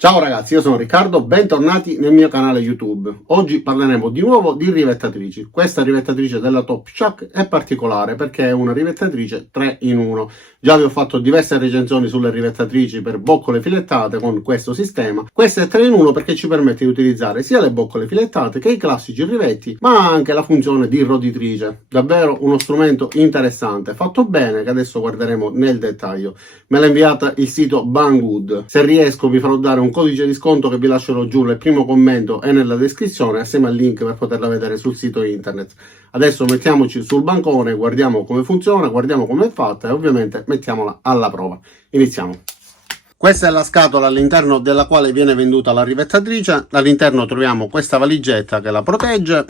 Ciao ragazzi, io sono Riccardo, bentornati nel mio canale YouTube. Oggi parleremo di nuovo di rivettatrici. Questa rivettatrice della Top Shack è particolare perché è una rivettatrice 3 in 1. Già vi ho fatto diverse recensioni sulle rivettatrici per boccole filettate con questo sistema. Questa è 3 in 1 perché ci permette di utilizzare sia le boccole filettate che i classici rivetti, ma anche la funzione di roditrice. Davvero uno strumento interessante, fatto bene, che adesso guarderemo nel dettaglio. Me l'ha inviata il sito Banggood. Se riesco vi farò dare un codice di sconto che vi lascerò giù nel primo commento e nella descrizione, assieme al link per poterla vedere sul sito internet. Adesso mettiamoci sul bancone, guardiamo come funziona, guardiamo come è fatta e ovviamente mettiamola alla prova. Iniziamo. Questa è la scatola all'interno della quale viene venduta la rivettatrice. All'interno troviamo questa valigetta che la protegge.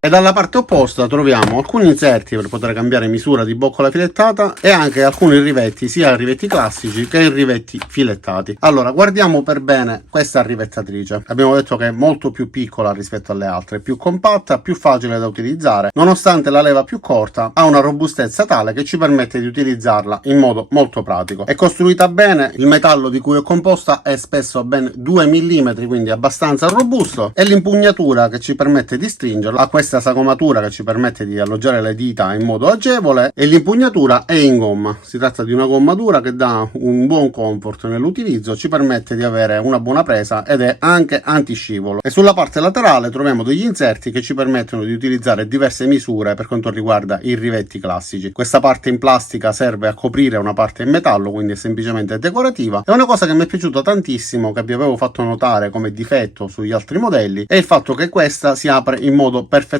E dalla parte opposta troviamo alcuni inserti per poter cambiare misura di boccola filettata e anche alcuni rivetti, sia rivetti classici che rivetti filettati. Allora, guardiamo per bene questa rivettatrice. Abbiamo detto che è molto più piccola rispetto alle altre, più compatta, più facile da utilizzare. Nonostante la leva più corta, ha una robustezza tale che ci permette di utilizzarla in modo molto pratico. È costruita bene, il metallo di cui è composta è spesso ben 2 mm, quindi abbastanza robusto, e l'impugnatura che ci permette di stringerla ha questa sagomatura che ci permette di alloggiare le dita in modo agevole, e l'impugnatura è in gomma. Si tratta di una gomma dura che dà un buon comfort nell'utilizzo, ci permette di avere una buona presa ed è anche antiscivolo. E sulla parte laterale troviamo degli inserti che ci permettono di utilizzare diverse misure per quanto riguarda i rivetti classici. Questa parte in plastica serve a coprire una parte in metallo, quindi è semplicemente decorativa. E una cosa che mi è piaciuta tantissimo, che vi avevo fatto notare come difetto sugli altri modelli, è il fatto che questa si apre in modo perfettamente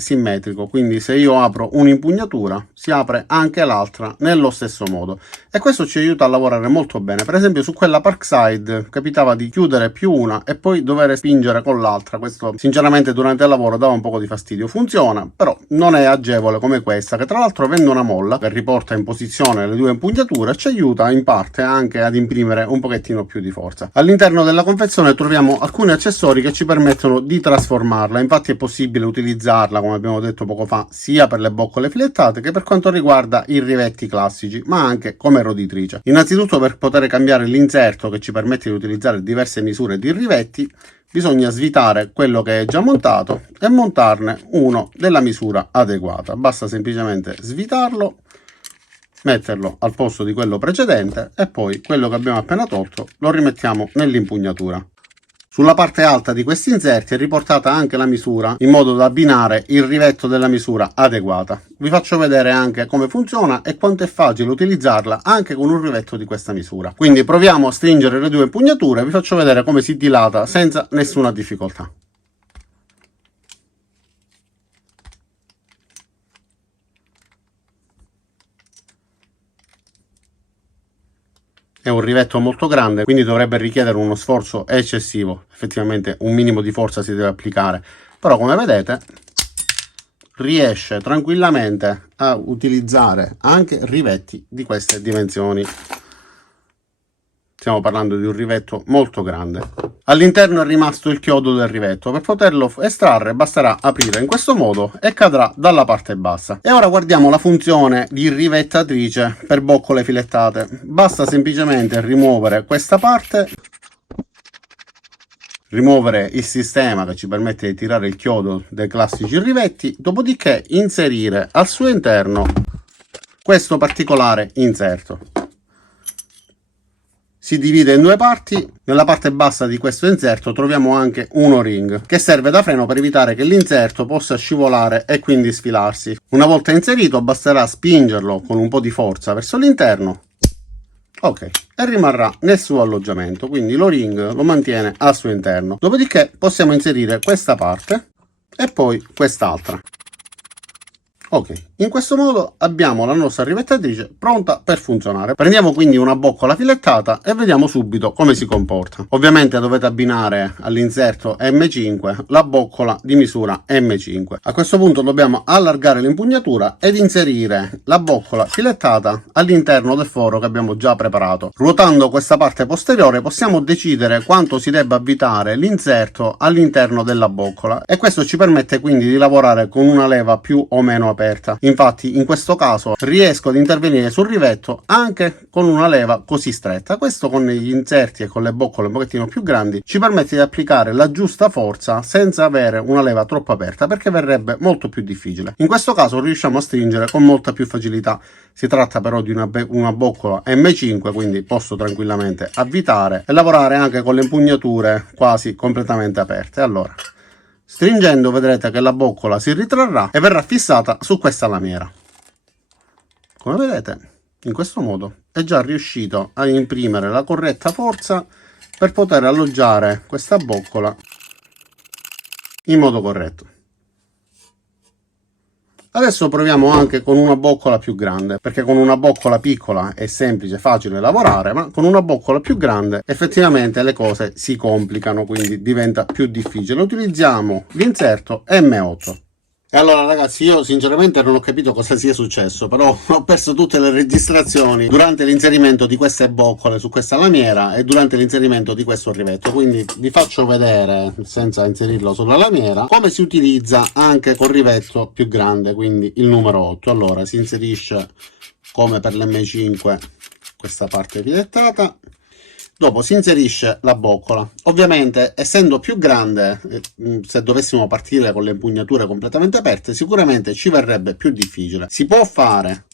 simmetrico, quindi se io apro un'impugnatura si apre anche l'altra nello stesso modo, e questo ci aiuta a lavorare molto bene. Per esempio su quella Parkside capitava di chiudere più una e poi dover spingere con l'altra. Questo sinceramente durante il lavoro dava un po' di fastidio. Funziona, però non è agevole come questa, che tra l'altro avendo una molla che riporta in posizione le due impugnature ci aiuta in parte anche ad imprimere un pochettino più di forza. All'interno della confezione troviamo alcuni accessori che ci permettono di trasformarla. Infatti è possibile utilizzarla, come abbiamo detto poco fa, sia per le boccole filettate che per quanto riguarda i rivetti classici, ma anche come roditrice. Innanzitutto, per poter cambiare l'inserto che ci permette di utilizzare diverse misure di rivetti, bisogna svitare quello che è già montato e montarne uno della misura adeguata. Basta semplicemente svitarlo, metterlo al posto di quello precedente e poi quello che abbiamo appena tolto lo rimettiamo nell'impugnatura. Sulla parte alta di questi inserti è riportata anche la misura in modo da abbinare il rivetto della misura adeguata. Vi faccio vedere anche come funziona e quanto è facile utilizzarla anche con un rivetto di questa misura. Quindi proviamo a stringere le due impugnature e vi faccio vedere come si dilata senza nessuna difficoltà. È un rivetto molto grande, quindi dovrebbe richiedere uno sforzo eccessivo. Effettivamente un minimo di forza si deve applicare, però come vedete riesce tranquillamente a utilizzare anche rivetti di queste dimensioni. Stiamo parlando di un rivetto molto grande. All'interno è rimasto il chiodo del rivetto. Per poterlo estrarre basterà aprire in questo modo e cadrà dalla parte bassa. E ora guardiamo la funzione di rivettatrice per boccole filettate. Basta semplicemente rimuovere questa parte, rimuovere il sistema che ci permette di tirare il chiodo dei classici rivetti, dopodiché inserire al suo interno questo particolare inserto. Si divide in due parti. Nella parte bassa di questo inserto troviamo anche un O-ring che serve da freno per evitare che l'inserto possa scivolare e quindi sfilarsi. Una volta inserito basterà spingerlo con un po' di forza verso l'interno, ok, e rimarrà nel suo alloggiamento, quindi l'O-ring lo mantiene al suo interno. Dopodiché possiamo inserire questa parte e poi quest'altra. Ok, in questo modo abbiamo la nostra rivettatrice pronta per funzionare. Prendiamo quindi una boccola filettata e vediamo subito come si comporta. Ovviamente dovete abbinare all'inserto M5 la boccola di misura M5. A questo punto dobbiamo allargare l'impugnatura ed inserire la boccola filettata all'interno del foro che abbiamo già preparato. Ruotando questa parte posteriore possiamo decidere quanto si debba avvitare l'inserto all'interno della boccola, e questo ci permette quindi di lavorare con una leva più o meno aperta. aperta. Infatti in questo caso riesco ad intervenire sul rivetto anche con una leva così stretta. Questo con gli inserti e con le boccole un pochettino più grandi ci permette di applicare la giusta forza senza avere una leva troppo aperta, perché verrebbe molto più difficile. In questo caso riusciamo a stringere con molta più facilità. Si tratta però di una boccola M5, quindi posso tranquillamente avvitare e lavorare anche con le impugnature quasi completamente aperte. Allora, stringendo vedrete che la boccola si ritrarrà e verrà fissata su questa lamiera. Come vedete, in questo modo è già riuscito a imprimere la corretta forza per poter alloggiare questa boccola in modo corretto. Adesso proviamo anche con una boccola più grande, perché con una boccola piccola è semplice, facile lavorare, ma con una boccola più grande effettivamente le cose si complicano, quindi diventa più difficile. Utilizziamo l'inserto M8. E allora ragazzi, io sinceramente non ho capito cosa sia successo, però ho perso tutte le registrazioni durante l'inserimento di queste boccole su questa lamiera e durante l'inserimento di questo rivetto, quindi vi faccio vedere, senza inserirlo sulla lamiera, come si utilizza anche col rivetto più grande, quindi il numero 8. Allora si inserisce come per l'M5 questa parte filettata. Dopo si inserisce la boccola. Ovviamente, essendo più grande, se dovessimo partire con le impugnature completamente aperte, sicuramente ci verrebbe più difficile. Si può fare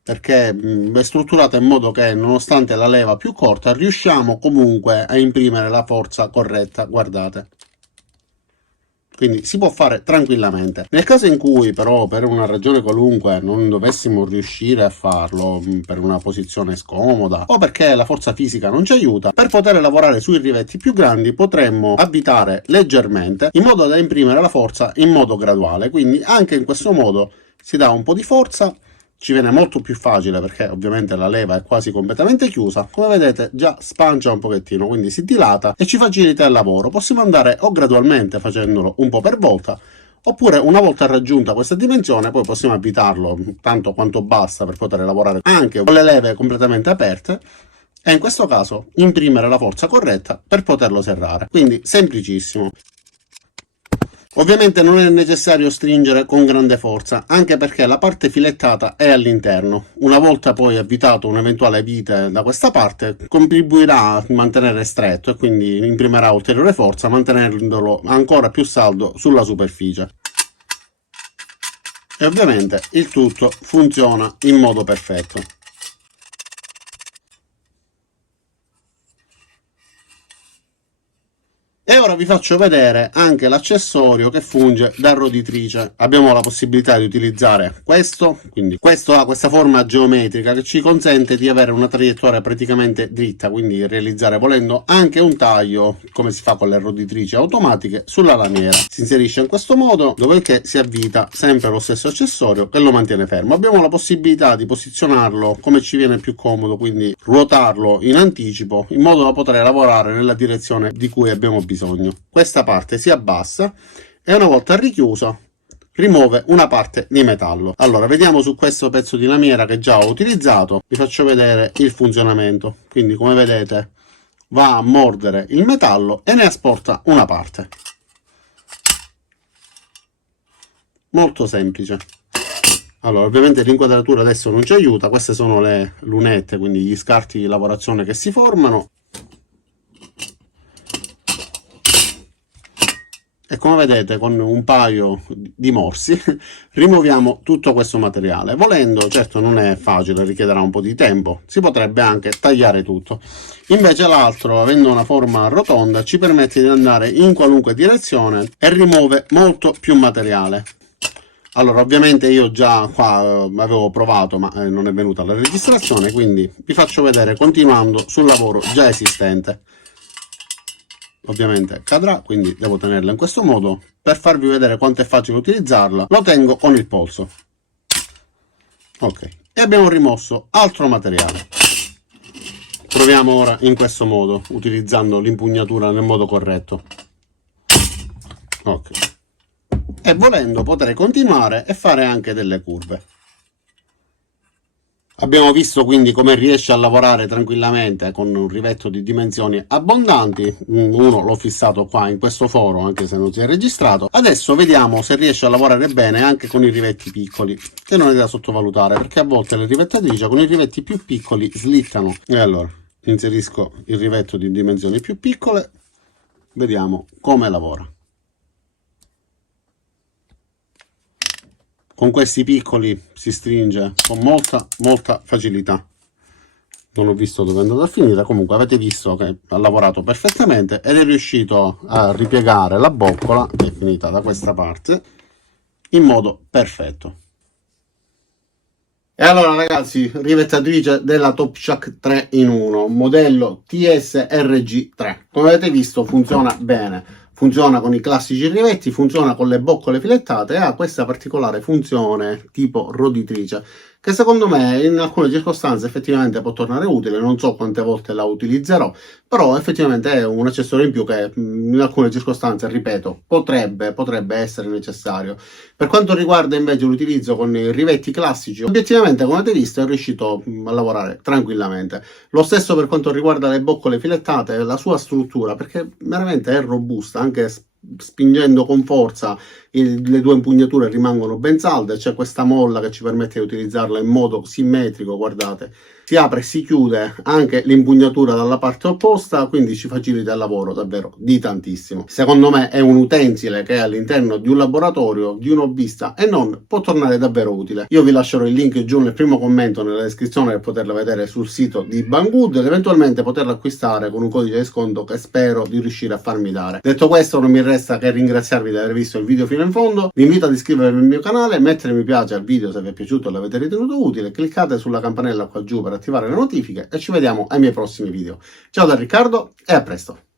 perché è strutturata in modo che, nonostante la leva più corta, riusciamo comunque a imprimere la forza corretta. Guardate. Quindi si può fare tranquillamente. Nel caso in cui però per una ragione qualunque non dovessimo riuscire a farlo, per una posizione scomoda o perché la forza fisica non ci aiuta, per poter lavorare sui rivetti più grandi potremmo avvitare leggermente in modo da imprimere la forza in modo graduale. Quindi anche in questo modo si dà un po' di forza, ci viene molto più facile perché ovviamente la leva è quasi completamente chiusa. Come vedete già spancia un pochettino, quindi si dilata e ci facilita il lavoro. Possiamo andare o gradualmente facendolo un po' per volta, oppure una volta raggiunta questa dimensione poi possiamo avvitarlo tanto quanto basta per poter lavorare anche con le leve completamente aperte e in questo caso imprimere la forza corretta per poterlo serrare. Quindi semplicissimo. Ovviamente non è necessario stringere con grande forza, anche perché la parte filettata è all'interno. Una volta poi avvitato un eventuale vite da questa parte, contribuirà a mantenere stretto e quindi imprimerà ulteriore forza, mantenendolo ancora più saldo sulla superficie. E ovviamente il tutto funziona in modo perfetto. E ora vi faccio vedere anche l'accessorio che funge da roditrice. Abbiamo la possibilità di utilizzare questo, quindi questo ha questa forma geometrica che ci consente di avere una traiettoria praticamente dritta, quindi realizzare volendo anche un taglio, come si fa con le roditrici automatiche, sulla lamiera. Si inserisce in questo modo, dopodiché si avvita sempre lo stesso accessorio che lo mantiene fermo. Abbiamo la possibilità di posizionarlo come ci viene più comodo, quindi ruotarlo in anticipo in modo da poter lavorare nella direzione di cui abbiamo bisogno. Questa parte si abbassa e una volta richiuso rimuove una parte di metallo. Allora vediamo su questo pezzo di lamiera che già ho utilizzato, vi faccio vedere il funzionamento. Quindi come vedete va a mordere il metallo e ne asporta una parte. Molto semplice. Allora ovviamente l'inquadratura adesso non ci aiuta, queste sono le lunette, quindi gli scarti di lavorazione che si formano. E come vedete con un paio di morsi rimuoviamo tutto questo materiale. Volendo, certo non è facile, richiederà un po' di tempo, si potrebbe anche tagliare tutto. Invece l'altro, avendo una forma rotonda, ci permette di andare in qualunque direzione e rimuove molto più materiale. Allora ovviamente io già qua avevo provato ma non è venuta la registrazione, quindi vi faccio vedere continuando sul lavoro già esistente. Ovviamente cadrà, quindi devo tenerla in questo modo. Per farvi vedere quanto è facile utilizzarla lo tengo con il polso. Ok, e abbiamo rimosso altro materiale. Proviamo ora in questo modo, utilizzando l'impugnatura nel modo corretto. Ok, e volendo potrei continuare e fare anche delle curve. Abbiamo visto quindi come riesce a lavorare tranquillamente con un rivetto di dimensioni abbondanti. Uno l'ho fissato qua in questo foro, anche se non si è registrato. Adesso vediamo se riesce a lavorare bene anche con i rivetti piccoli, che non è da sottovalutare, perché a volte le rivettatrici con i rivetti più piccoli slittano. E allora inserisco il rivetto di dimensioni più piccole, vediamo come lavora. Con questi piccoli si stringe con molta facilità. Non ho visto dove è andato a finire, comunque avete visto che ha lavorato perfettamente ed è riuscito a ripiegare la boccola, che è finita da questa parte, in modo perfetto. E allora ragazzi, rivettatrice della Top Shack 3 in 1, modello TSRG3. Come avete visto funziona bene. Funziona con i classici rivetti, funziona con le boccole filettate e ha questa particolare funzione tipo roditrice, che secondo me in alcune circostanze effettivamente può tornare utile. Non so quante volte la utilizzerò, però effettivamente è un accessorio in più che in alcune circostanze, ripeto, potrebbe essere necessario. Per quanto riguarda invece l'utilizzo con i rivetti classici, obiettivamente come avete visto è riuscito a lavorare tranquillamente. Lo stesso per quanto riguarda le boccole filettate, la sua struttura, perché veramente è robusta, anche spingendo con forza le due impugnature rimangono ben salde. C'è questa molla che ci permette di utilizzarla in modo simmetrico, guardate, si apre e si chiude anche l'impugnatura dalla parte opposta, quindi ci facilita il lavoro davvero di tantissimo. Secondo me è un utensile che all'interno di un laboratorio, di un hobbista e non, può tornare davvero utile. Io vi lascerò il link giù nel primo commento nella descrizione per poterla vedere sul sito di Banggood ed eventualmente poterla acquistare con un codice di sconto che spero di riuscire a farmi dare. Detto questo, non mi resta che ringraziarvi di aver visto il video fino in fondo. Vi invito ad iscrivervi al mio canale, mettere mi piace al video se vi è piaciuto e l'avete ritenuto utile, cliccate sulla campanella qua giù per attivare le notifiche e ci vediamo ai miei prossimi video. Ciao da Riccardo e a presto!